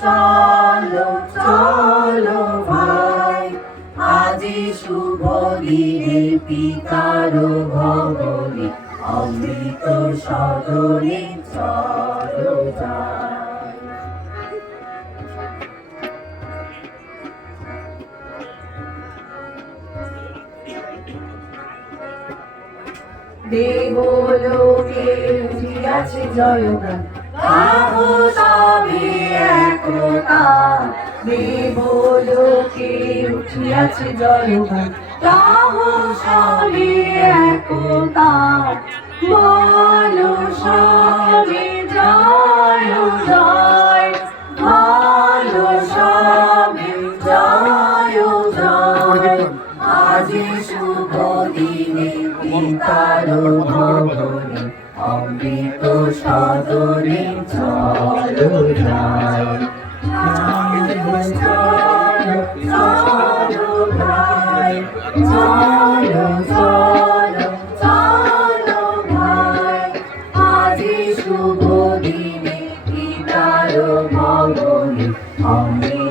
চলো চলো ভাই, আজি শুভ দিনে পিতার ভবনে, অমৃত সদনে চলো যাই। দেবলোকে উঠিয়াছে জয়গান, গাহো সবে একতাল। দেবলোকে উঠিয়াছে জয়গান, গাহো সবে একতাল। বলো সবে জয় জয়, বলো সবে জয় জয়। আজি শুভ দিনে পিতার ভবনে, অমৃত সদনে চলো যাই। চলো চলো ভাই, চলো চলো চলো ভাই, আজি শুভ দিনে পিতার ভবনে, অমৃত